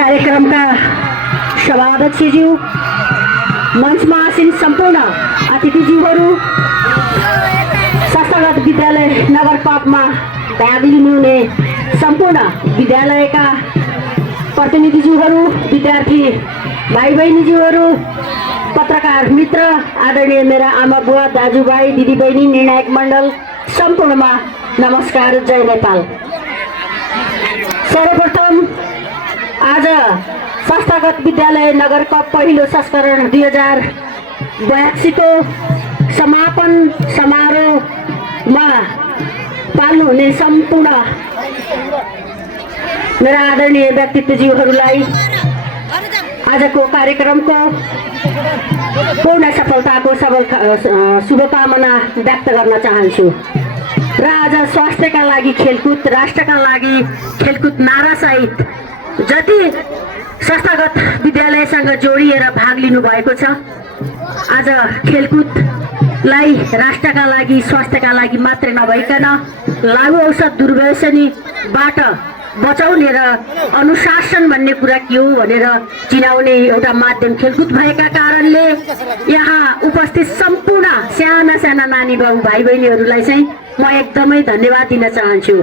कार्यक्रमका सभाध्यक्षज्यू, मञ्चमा आसीन सम्पूर्ण अतिथिज्यूहरू, संस्थागत विद्यालय नगर कपमा भाग लिनुहुने सम्पूर्ण विद्यालयका प्रतिनिधिज्यूहरू, विद्यार्थी भाइ बहिनीज्यूहरू, पत्रकार मित्र, आदरणीय मेरा आमा बुवा दाजुभाइ दिदीबहिनी निर्णायक मण्डल सम्पूर्णमा नमस्कार, जय नेपाल। सर्वप्रथम आज संस्थागत विद्यालय नगर कप पहिलो संस्करण 2082 को समापन समारोहमा पाल्नुहुने सम्पूर्ण मेरा आदरणीय व्यक्तित्वज्यूहरूलाई आजको कार्यक्रमको पूर्ण सफलताको शुभकामना व्यक्त गर्न चाहन्छु र आज स्वास्थ्यका लागि खेलकुद, राष्ट्रका लागि खेलकुद नारासहित जति संस्थागत विद्यालयसँग जोडिएर भाग लिनु भएको छ, आज खेलकुदलाई राष्ट्रका लागि, स्वास्थ्यका लागि मात्रै नभइकन लागु औषध दुर्व्यसनीबाट बचाउने र अनुशासन भन्ने कुरा के हो भनेर चिनाउने एउटा माध्यम खेलकुद भएका कारणले यहाँ उपस्थित सम्पूर्ण साना साना नानी बाबु भाइ बहिनीहरूलाई चाहिँ म एकदमै धन्यवाद दिन चाहन्छु।